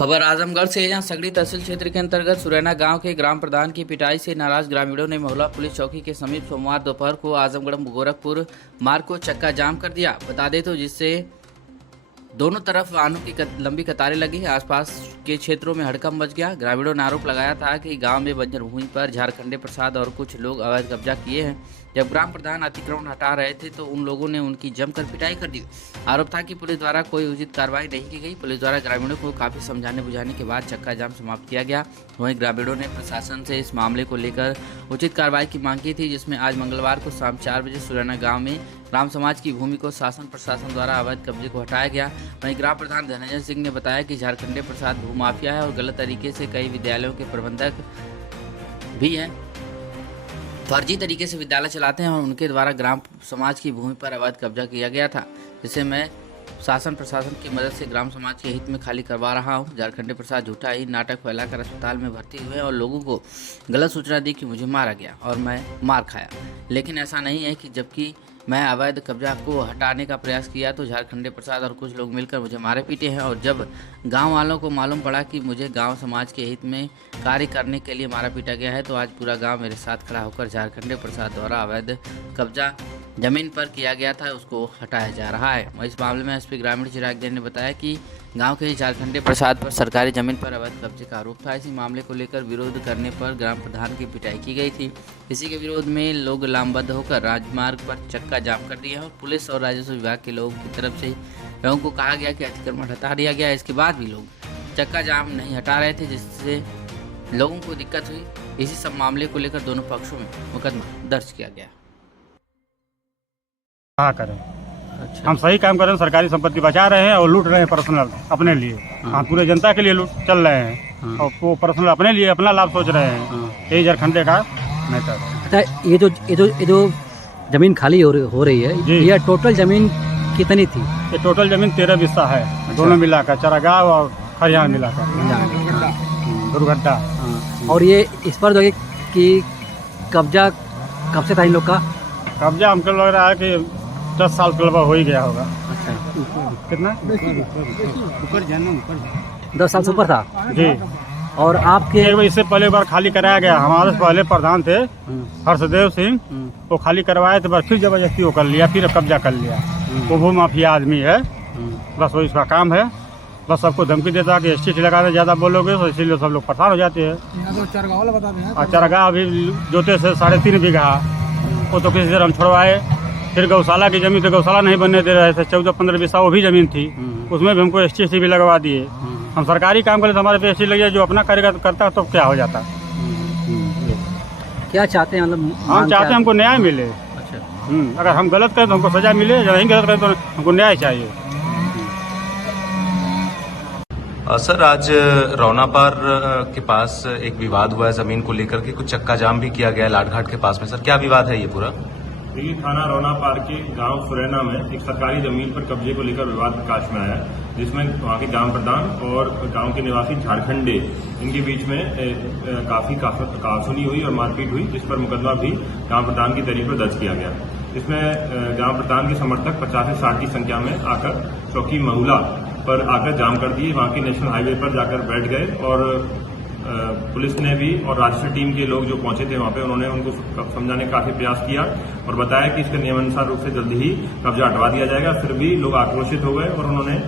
खबर आजमगढ़ से है, जहां सगड़ी तहसील क्षेत्र के अंतर्गत सुरैना गांव के ग्राम प्रधान की पिटाई से नाराज ग्रामीणों ने महुला पुलिस चौकी के समीप सोमवार दोपहर को आजमगढ़ गोरखपुर मार्ग को चक्का जाम कर दिया। बता दें तो जिससे दोनों तरफ वाहनों की लंबी कतारें लगी। आसपास के क्षेत्रों में हड़कंप मच गया। ग्रामीणों ने आरोप लगाया था कि गांव में बंजर भूमि पर झारखंडे प्रसाद और कुछ लोग अवैध कब्जा किए हैं। जब ग्राम प्रधान अतिक्रमण हटा रहे थे तो उन लोगों ने उनकी जमकर पिटाई कर दी। आरोप था कि पुलिस द्वारा कोई उचित कार्रवाई नहीं की गई। पुलिस द्वारा ग्रामीणों को काफी समझाने बुझाने के बाद चक्का जाम समाप्त किया गया। वहीं ग्रामीणों ने प्रशासन से इस मामले को लेकर उचित कार्रवाई की मांग की थी, जिसमें आज मंगलवार को शाम 4 बजे सुरैना गाँव में ग्राम समाज की भूमि को शासन प्रशासन द्वारा अवैध कब्जे को हटाया गया। वहीं ग्राम प्रधान धनंजय सिंह ने बताया कि झारखंडे प्रसाद भूमाफिया है और गलत तरीके से कई विद्यालयों के प्रबंधक भी हैं, फर्जी तरीके से विद्यालय चलाते हैं और उनके द्वारा ग्राम समाज की भूमि पर अवैध कब्जा किया गया था, जिसे मैं शासन प्रशासन की मदद से ग्राम समाज के हित में खाली करवा रहा हूं। झारखंडे प्रसाद झूठा ही नाटक फैलाकर अस्पताल में भर्ती हुए और लोगों को गलत सूचना दी कि मुझे मारा गया और मैं मार खाया, लेकिन ऐसा नहीं है कि जबकि मैं अवैध कब्जा को हटाने का प्रयास किया तो झारखंडे प्रसाद और कुछ लोग मिलकर मुझे मारे पीटे हैं। और जब गांव वालों को मालूम पड़ा कि मुझे गांव समाज के हित में कार्य करने के लिए मारा पीटा गया है तो आज पूरा गांव मेरे साथ खड़ा होकर झारखंडे प्रसाद द्वारा अवैध कब्जा जमीन पर किया गया था उसको हटाया जा रहा है। इस मामले में एसपी ग्रामीण चिराग जैन ने बताया कि गांव के झारखंडे प्रसाद पर सरकारी जमीन पर अवैध कब्जे का आरोप था। इसी मामले को लेकर विरोध करने पर ग्राम प्रधान की पिटाई की गई थी। इसी के विरोध में लोग लामबद्ध होकर राजमार्ग पर चक्का जाम कर दिया और पुलिस और राजस्व विभाग के लोगों की तरफ से लोगों को कहा गया कि अतिक्रमण हटा दिया गया। इसके बाद भी लोग चक्का जाम नहीं हटा रहे थे, जिससे लोगों को दिक्कत हुई। इसी सब मामले को लेकर दोनों पक्षों में मुकदमा दर्ज किया गया। करें अच्छा। हम सही काम कर रहे हैं, सरकारी संपत्ति बचा रहे हैं और लूट रहे हैं पर्सनल अपने लिए। हम पूरे जनता के लिए लूट चल रहे हैं और वो पर्सनल अपने लिए अपना लाभ सोच रहे हैं। यही झारखंडे का मैटर। अच्छा, ये जो जमीन खाली हो रही है, ये टोटल जमीन कितनी थी? ये टोटल जमीन 13 बिस्सा है। अच्छा। दोनों मिलाकर चरागांव और खरियान मिलाकर दुर्घटना। और ये इस पर जो है कि कब्जा कब से था इन लोग का? कब्जा हमको लग रहा है कि 10 साल के लगभग हो ही गया होगा। अच्छा, कितना? ऊपर 10 साल से ऊपर था जी। और आपके इससे पहले एक बार खाली कराया गया। हमारे पहले प्रधान थे हर्षदेव सिंह, वो खाली करवाए थे, बस फिर जबरदस्ती वो कर लिया, फिर कब्जा कर लिया। वो भूमाफिया आदमी है, बस वो इसका काम है। बस सबको धमकी देता कि एसटी लगाने ज़्यादा बोलोगे तो इसीलिए सब लोग परेशान हो जाते हैं। और चरगाह अभी जोते से 3.5 बीघा, वो तो किसी तरह हम छुड़वाए। फिर गौशाला की जमीन तो गौशाला नहीं बनने दे रहे थे, 14-15 बिस्सा वो भी जमीन थी, उसमें भी हमको एसटी भी लगवा दिए। हम सरकारी काम करें तो हमारे पे एसटी लग जाए, जो अपना कार्य करता तो क्या हो जाता। क्या चाहते हैं? मतलब हम चाहते हैं हमको न्याय मिले। अच्छा। अगर हम गलत करें तो हमको सजा मिले, जब नहीं गलत करें तो हमको न्याय चाहिए। सर, आज रौनापार के पास एक विवाद हुआ है जमीन को लेकर के, कुछ चक्का जाम भी किया गया है लाटघाट के पास में। सर, क्या विवाद है ये पूरा? देखिए, थाना रौनापार के गांव सुरैना में एक सरकारी जमीन पर कब्जे को लेकर विवाद प्रकाश में आया, जिसमें वहां के ग्राम प्रधान और गांव के निवासी झारखंडे, इनके बीच में काफी कहासुनी हुई और मारपीट हुई, जिस पर मुकदमा भी ग्राम प्रधान की तरीके पर दर्ज किया गया। इसमें ग्राम प्रधान के समर्थक 50 से 60 की संख्या में आकर चौकी महुला पर आकर जाम कर दिए। वहां के नेशनल हाईवे पर जाकर बैठ गए और पुलिस ने भी और राजस्व टीम के लोग जो पहुंचे थे वहां पे, उन्होंने उनको समझाने का काफी प्रयास किया और बताया कि इसके नियमानुसार रूप से जल्दी ही कब्जा हटवा दिया जाएगा। फिर भी लोग आक्रोशित हो गए और उन्होंने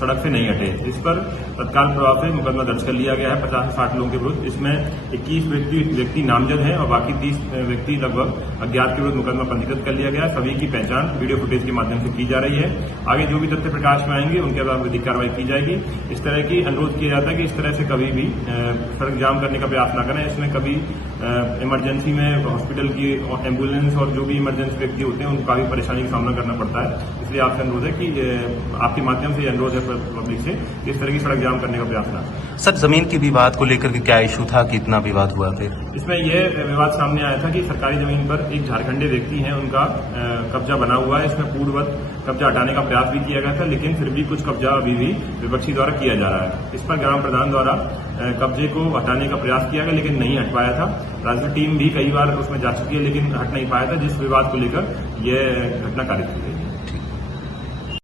सड़क से नहीं हटे। इस पर तत्काल प्रभाव से मुकदमा दर्ज कर लिया गया है 50 से 60 लोगों के विरुद्ध। इसमें 21 व्यक्ति नामजद हैं और बाकी 30 व्यक्ति लगभग अज्ञात के विरुद्ध मुकदमा पंजीकृत कर लिया गया है। सभी की पहचान वीडियो फुटेज के माध्यम से की जा रही है। आगे जो भी तथ्य प्रकाश में आएंगे उनके बाद विधिक कार्रवाई की जाएगी। इस तरह की अनुरोध किया जाता है कि इस तरह से कभी भी सड़क जाम करने का प्रयास न करें। इसमें कभी इमरजेंसी में हॉस्पिटल की एम्बुलेंस और जो भी इमरजेंसी व्यक्ति होते हैं उनको काफी परेशानी का सामना करना पड़ता है। इसलिए आपसे अनुरोध है कि आपके माध्यम से अनुरोध है पब्लिक से इस तरह की सड़क जाम करने का प्रयास न। सर, जमीन के विवाद को लेकर के क्या इशू था कि इतना विवाद हुआ? फिर इसमें यह विवाद सामने आया था कि सरकारी जमीन पर एक झारखंडे व्यक्ति हैं, उनका कब्जा बना हुआ है। इसमें पूर्ववत कब्जा हटाने का प्रयास भी किया गया था, लेकिन फिर भी कुछ कब्जा अभी भी विपक्षी द्वारा किया जा रहा है। इस पर ग्राम प्रधान द्वारा कब्जे को हटाने का प्रयास किया गया, लेकिन नहीं हट पाया था। राजस्व टीम भी कई बार उसमें जा चुकी है, लेकिन हट नहीं पाया था, जिस विवाद को लेकर यह घटना कारित की गई।